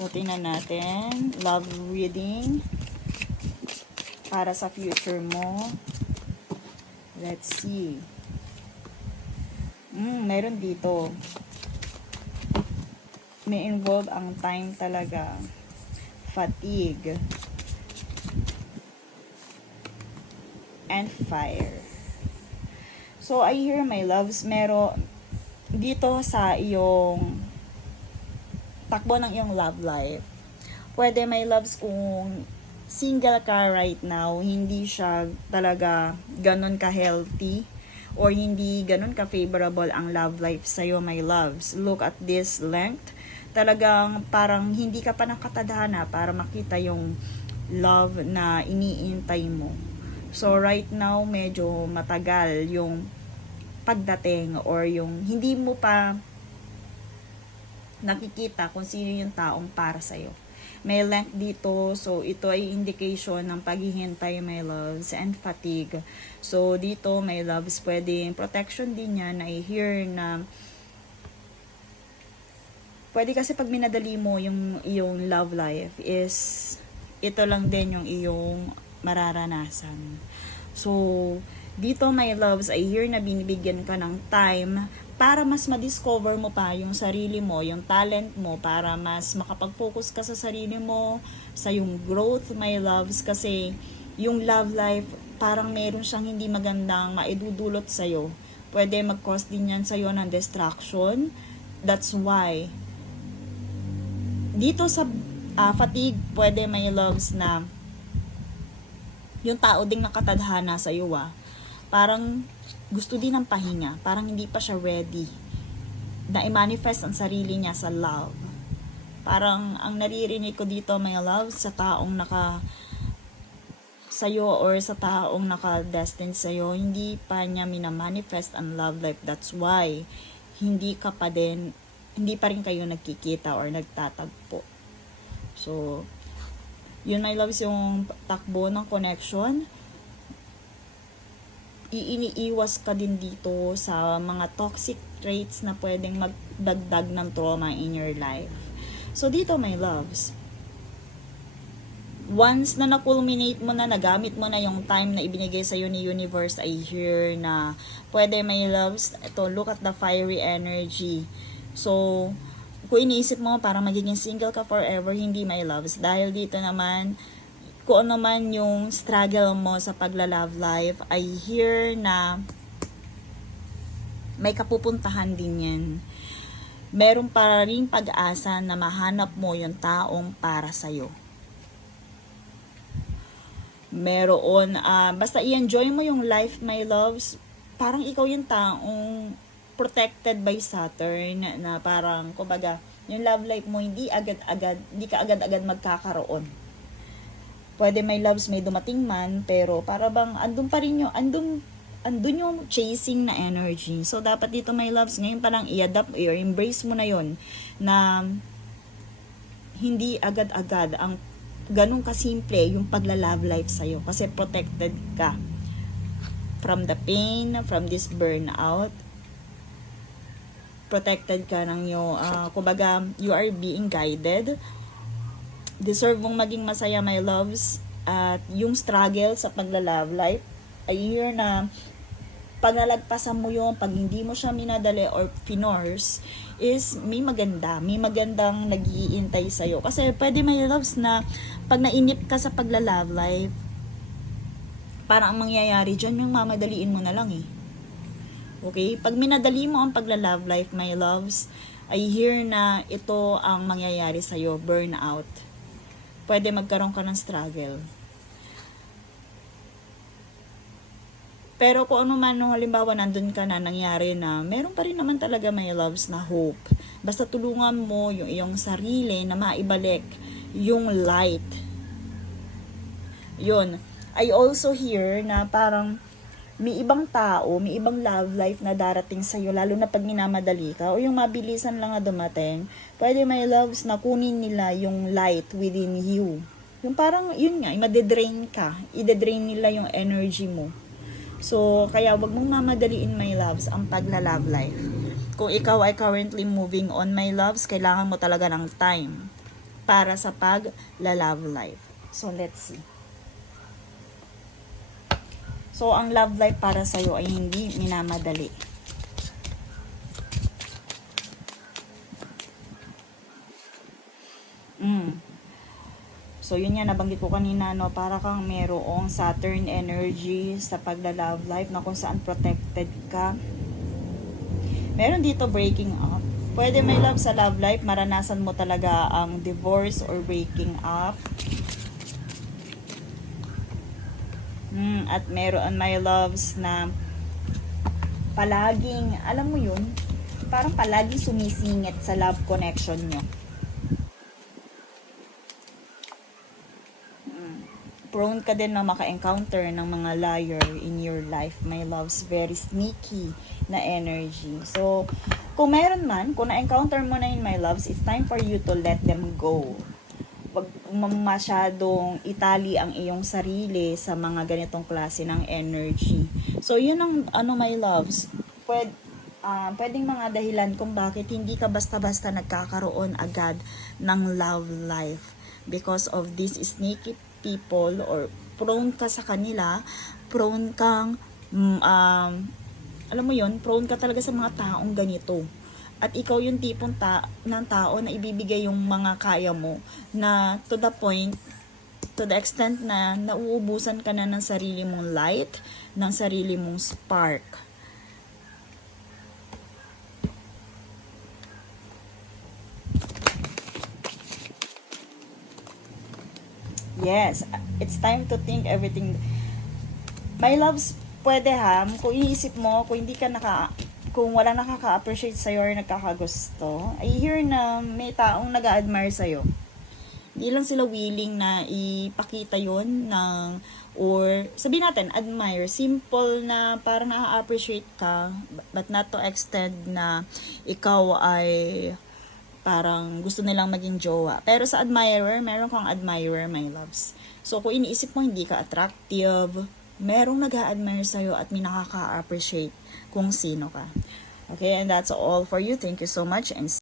So, tingnan natin. Love reading para sa future mo. Let's see. Meron dito. May involve ang time talaga. Fatigue. And fire. So, I hear my loves. Dito sa iyong takbo ng iyong love life. Pwede my loves kung single ka right now, hindi siya talaga ganun ka-healthy or hindi ganun ka-favorable ang love life sa'yo, my loves. Look at this length. Talagang parang hindi ka pa nakatadhana para makita yung love na iniintay mo. So, right now, medyo matagal yung pagdating or yung hindi mo pa nakikita kung sino yung taong para sa'yo. May length dito, so ito ay indication ng paghihintay, my loves, and fatigue. So dito, my loves, pwedeng protection din yan. I hear na pwede kasi pag minadali mo yung iyong love life is ito lang din yung iyong mararanasan. So dito, my loves, I hear na binibigyan ka ng time para mas ma-discover mo pa yung sarili mo, yung talent mo, para mas makapag-focus ka sa sarili mo, sa yung growth, my loves, kasi yung love life, parang meron siyang hindi magandang maidudulot sa'yo. Pwede mag-cause din yan sa'yo ng distraction. That's why, dito sa fatigue, pwede, my loves, na yung tao ding nakatadhana sa'yo, parang gusto din ng pahinga, parang hindi pa siya ready na i-manifest ang sarili niya sa love. Parang ang naririnig ko dito, my love, sa taong sa'yo or sa taong naka-destined sa'yo, hindi pa niya minamanifest ang love life. That's why hindi pa rin kayo nagkikita or nagtatagpo. So, yun, my loves, yung takbo ng connection. Iniiwas ka din dito sa mga toxic traits na pwedeng magdagdag ng trauma in your life. So dito, my loves, once na na-culminate mo na, nagamit mo na yung time na ibinigay sa'yo ni universe, I hear na pwede, my loves, ito, look at the fiery energy. So, kung iniisip mo parang magiging single ka forever, hindi, my loves. Dahil dito naman, kung ano man yung struggle mo sa pagla-love life, I hear na may kapupuntahan din yan. Meron pa rin pag-asa na mahanap mo yung taong para sa'yo. Meron, basta i-enjoy mo yung life, my loves. Parang ikaw yung taong protected by Saturn, na parang, kumbaga, yung love life mo, hindi ka agad-agad magkakaroon. Pwede, my loves, may dumating man, pero para bang andun pa rin andun yung chasing na energy. So, dapat dito, my loves, ngayon pa lang i-adapt or embrace mo na yon, na hindi agad-agad ang ganun kasimple yung pagla-love life sa'yo. Kasi protected ka from the pain, from this burnout. Protected ka ng kumbaga, you are being guided. Deserve mong maging masaya, my loves. At yung struggle sa pagla-love life, I hear na pag nalagpasan mo yun, pag hindi mo siya minadali or finors, is may magandang nag-iintay sa'yo. Kasi pwede, my loves, na pag nainip ka sa pagla-love life, parang ang mangyayari dyan, yung mamadaliin mo na lang eh. Okay? Pag minadali mo ang pagla-love life, my loves, I hear na ito ang mangyayari sa'yo, burnout. Pwede magkaroon ka ng struggle. Pero kung ano man, halimbawa nandun ka na, nangyari na, meron pa rin naman talaga, my loves, na hope. Basta tulungan mo yung iyong sarili na maibalik yung light. Yun. I also hear na parang may ibang tao, may ibang love life na darating sa'yo, lalo na pag minamadali ka, o yung mabilisan lang na dumating, pwede, my loves, na kunin nila yung light within you. Yung parang, yun nga, i-drain ka. I-drain nila yung energy mo. So, kaya wag mong mamadaliin, my loves, ang pagla-love life. Kung ikaw ay currently moving on, my loves, kailangan mo talaga ng time. para sa pag-love life. So, let's see. So, ang love life para sa'yo ay hindi minamadali. So, yun nga, nabanggit ko kanina, no, para kang merong Saturn energy sa pagla-love life na kung saan protected ka. Meron dito breaking up. Pwede may love sa love life, maranasan mo talaga ang divorce or breaking up. At meron my loves na palaging, alam mo yun, parang palaging sumisingit sa love connection nyo. Prone ka din na maka-encounter ng mga liar in your life. My loves, very sneaky na energy. So, kung meron man, kung na-encounter mo na in my loves, it's time for you to let them go. Wag masyadong itali ang iyong sarili sa mga ganitong klase ng energy. So, yun ang my loves. Pwedeng mga dahilan kung bakit hindi ka basta-basta nagkakaroon agad ng love life. Because of this sneaky people or prone ka sa kanila, prone kang alam mo yun, prone ka talaga sa mga taong ganito. At ikaw yung tipong ng tao na ibibigay yung mga kaya mo na to the point, to the extent na nauubusan ka na ng sarili mong light, ng sarili mong spark. Yes, it's time to think everything. My loves, pwede kung iniisip mo, kung wala nakaka-appreciate sa'yo or nagkakagusto, I hear na may taong nag-a-admire sa'yo. Hindi lang sila willing na ipakita yun or sabihin natin, admire. Simple na parang na-appreciate ka, but not to extent na ikaw ay parang gusto nilang maging jowa. Pero sa admirer, meron kang admirer, my loves. So, kung iniisip mo hindi ka attractive, merong nag-a-admire sa'yo at may nakaka-appreciate kung sino ka. Okay, and that's all for you. Thank you so much and